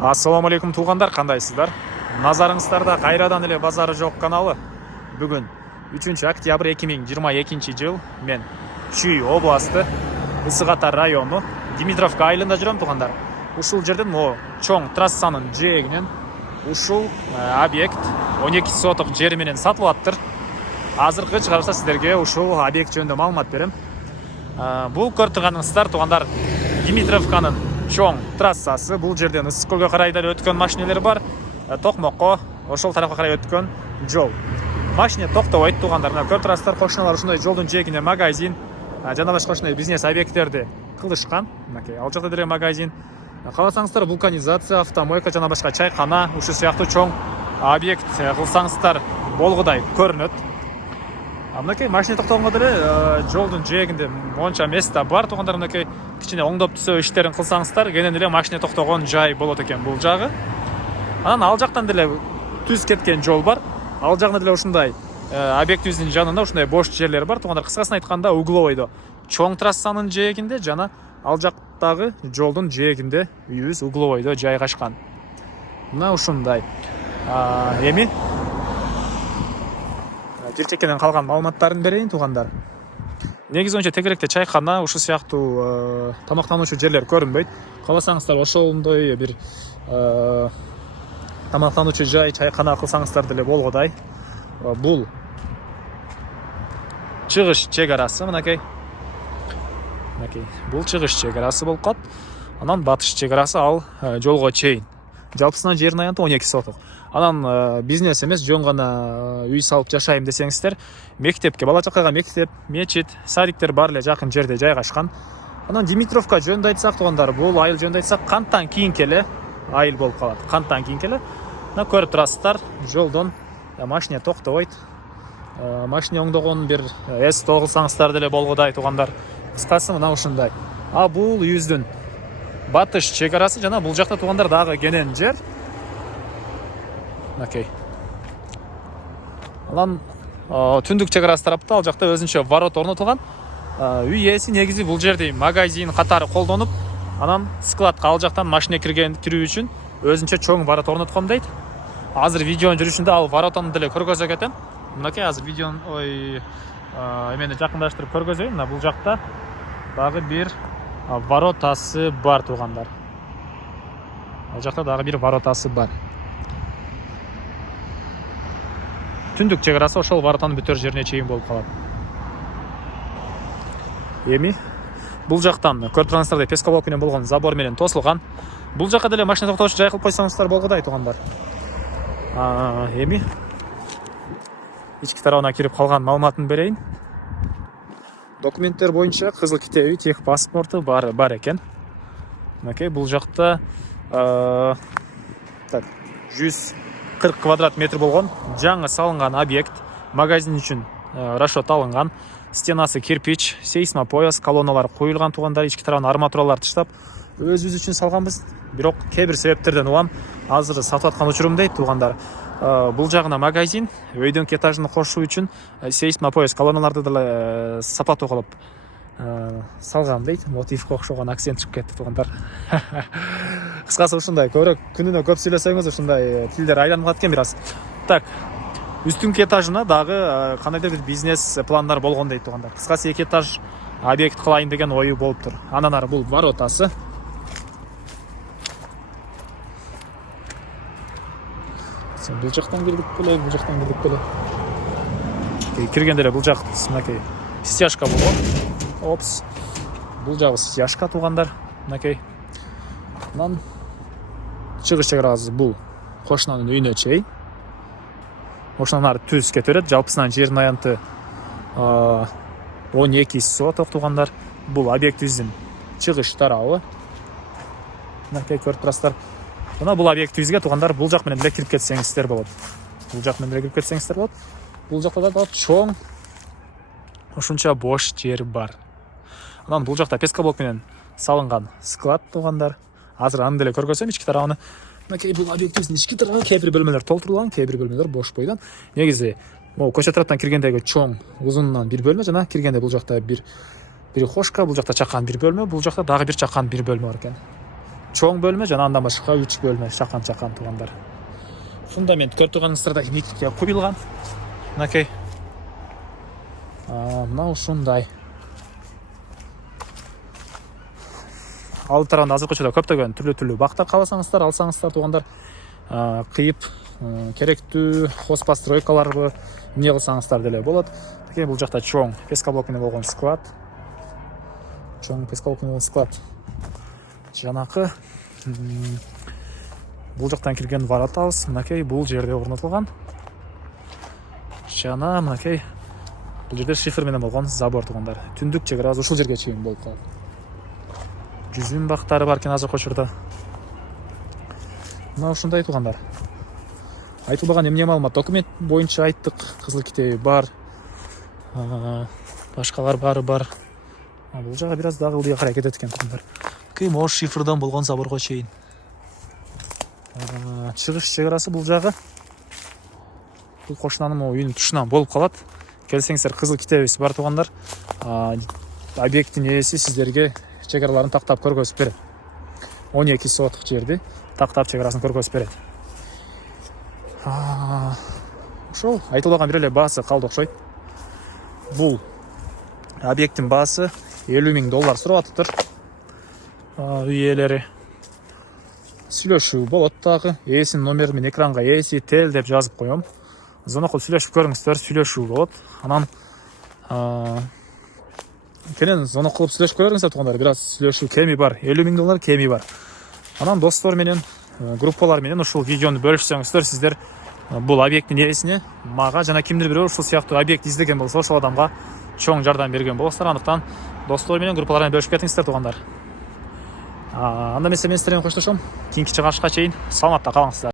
Ассаламу алейкум туугандар, кандайсыздар? Назарыңыздарда кайрадан эле базары жок каналы. Бүгүн 3 октябрь 2022 жыл мен Чүй областы Ысык Ата району Димитровка айылында жүрөм туугандар. Ушул жерден чоң трассанын жээгинен ушул объект 12 соток жер менен сатылып аттыр. Азыркы чыгарса сиздерге ушул объект жөнүндө маалымат берем. Бул көрүп турганыңыздар туугандар Димитровканын чоң трассасы. Бул жерден Ысык көлгө карай да өткөн машинелер бар. Токмокко ошол тарапка карай өткөн жол. Машина токтобойт туугандар. Көрүп турасыздар, кошуналар ушундай жолдун жээгине магазин, жана башка ушундай бизнес объекттерди кылышкан. Мынакей, ал жакта деле магазин. Кааласаңыздар вулканизация, автомойка жана башка чайкана, ушул сыяктуу чоң объект кылсаңыздар болгудай көрүнөт. Мынакей машина токтогонго деле жолдун жээгинде монча места бар туугандар. Мынакей кичине оңдоп түзөө иштерин кылсаңыздар кенен эле машина токтогон жай болот экен бул жагы. Анан ал жактан деле түз кеткен жол бар. Ал жагында деле ушундай объектибиздин жанында ушундай бош жерлер бар туугандар. Кыскасын айтканда угловойдо чоң трассанын жээгинде жана ал жактагы жолдун жээгинде үйүбүз угловойдо жайгашкан. Мына ушундай. Эми Жирчекенен калган маалыматтарын берейин туугандар. Негизи боюнча тегеректе чайкана, ушул сыяктуу тамактануучу жерлер көрүнбөйт. Кааласаңыздар ошондой бир тамактануучу жай, чайкана кылсаңыздар деле болгодай. Бул чыгыш чек арасы мынакей. Бул чыгыш чек арасы болуп калат. Анан батыш чек арасы ал жолго чейин. Жалпысынан жердин аянты 12 соток. Анан бизнес эмес, жөн гана үй салып жашайм десеңиздер, мектепке, бала чакайга мектеп, мечит, садиктер бар эле жакын жерде жайгашкан. Анан Димитровка жөнүндө айтсак туугандар, бул айыл жөнүндө айтсак канттан кийинки эле айыл болуп калат. Канттан кийинки эле. Мына көрүп турасыздар, жолдон машина токтобойт. Машина оңдогон бир S-тол кылсаңыздар деле болгодай туугандар. Кыскасы мына ушундай. Бул үйүздүн батыш чек арасы жана бул жакта туугандар дагы кенен жер. Мынакей. Анан түндүк чек арасы тарапта ал жакта өзүнчө ворот орнотулган. Үй ээси негизи бул жерди магазин катары колдонуп, анан складка ал жактан машина кирүү үчүн өзүнчө чоң ворот орноткон дейт. Азыр видеонун жүрүшүндө ал воротон деле көргөзө кетем. Мынакей азыр видеонун эмени жакындаштырып көргөзөйүн. Мына бул жакта дагы бир воротасы бар туугандар. Ал жакта дагы бир воротасы бар. Түндүк чек арасы ошол воротонун бүтөр жерине чейин болуп калат. Эми бул жактан көрүп тургансыздардай пескоблок менен болгон забор менен тосулган. Бул жакка деле машина токтогуч жай кылып койсоңуздар болгодай туугандар. Эми ички тарабына кирип калган маалыматын берейин. Документтер боюнча кызыл китеби, тех паспорту бар экен. Мынакей бул жакта 140 квадрат метр болгон жаңы салынган объект, магазин үчүн расчет алынган. Стенасы кирпич, сейсмопояс, колонналар коюлган туугандар. Ички тарабына арматуралар таштап өзүбүз үчүн салганбыз. Бирок кээ бир себептерден улам азыр сатып аткан учурум дейт туугандар. Бул жагына магазин, өйдөңкү этажын кошуу үчүн сейсмопояс колонналарды деле сапаттуу кылып салган дейт. Мотивке окшогон акцент чыгып кетти туугандар. Кыскасы ушундай, күнүнө көп сүйлөсөңүз ушундай тилдер айланып калат экен бир аз. Так, үстүңкү этажына дагы кандайдыр бир бизнес пландар болгон дейт туугандар. Кыскасы 2 этаж объект кылайын деген ою болуптур. Андан ары бул воротасы. Бул жактан кирдик беле, бул жактан кирдик беле. Киргенде эле бул жак мынакей стяжка болгон. Опс. Бул жагы стяжка туугандар. Мынакей. Анан чыгыш чек арасы бул кошунанын үйүнө чейин. Ошондон ары түз кете берет. Жалпысынан жердин аянты 12 соток туугандар. Бул объектибиздин чыгыш тарабы. Мынакей көрүп турасыздар. Мына бул объектибизге туугандар бул жак менен деле кирип кетсеңиздер болот. Бул жакта да чоң ушунча бош жер бар. Анан бул жакта пескоблок менен салынган склад туугандар. Азыр аны деле көргөзөм ички тарабын. Мынакей бул объектибиздин ички тарабы, кээ бир бөлмөлөр толтурулган, кээ бир бөлмөлөр бош бойдон. Негизи могу көчө тараптан киргендеги чоң узунунан бир бөлмө жана киргенде бул жакта бир хошка, бул жакта чакан бир бөлмө, бул жакта дагы бир чакан бир бөлмө бар экен. чоң бөлме жана андан башка 3 бөлме чакан туугандар. Фундамент көрүп турганыңыздардай мектепке куюлган. Мынакей. Мына ушундай. Алып тарабында азыр көчөдө көптөгөн түрлүү бактар кааласаңыздар, алсаңыздар туугандар, кыйып керектүү хозпостройкаларды эмне кылсаңыздар деле болот. Такей бул жакта чоң пескоблок менен болгон склад. Жанакы бул жактан кирген воротабыз мынакей бул жерде орнотулган. Жана мынакей бул жерде шифр менен болгон забор туугандар. Түндүк чек ушул жерге чейин болуп калат. Жүзүм бактары бар экен азыр кочурда. Мына ушундай туугандар. Айтылбаган эмне маалымат документ боюнча айттык. Кызыл китеби бар. Башкалар баары бар. Бул жага бир аз дагы ылдыйга карай кетет экен туугандар. Ким ош шифрдан болгон заборго чейин. Чыгыш чек арасы бул жагы. Бул кошунанын үйүнүн тушунан болуп калат. Келсеңиздер кызыл китебиз бар туугандар. Объекттин ээси сиздерге чек араларын тактап көргөзүп берет. 12 соток жерди тактап чек арасын көргөзүп берет. Ошол айтылбаган бир эле баасы калды окшойт. Бул объекттин баасы $50,000 сурап атыптыр. Үй ээлери сүйлөшүү болот дагы. Ээсинин номери мен экранга ээси тел деп жазып коем. Zonokul сүйлөшүп көрүңүздөр, сүйлөшүү болот. Анан кенен zonokulup сүйлөшүп көрүңүздөр туугандар. Бир аз сүйлөшүү кеми бар, $50,000 кеми бар. Анан достор менен, группалар менен ушул видеону бөлүшсөңүздөр, сиздер бул объекттин ээсине, мага жана кимдир бирөө ушул сыяктуу объект издеген болсо, ошол адамга чоң жардам берген болосуздар. Андыктан достор менен, группалар менен бөлүшүп кетиңиздер туугандар. Анда мен сиздер менен коштошом. Кийинки чыгышка чейин саламатта калыңыздар.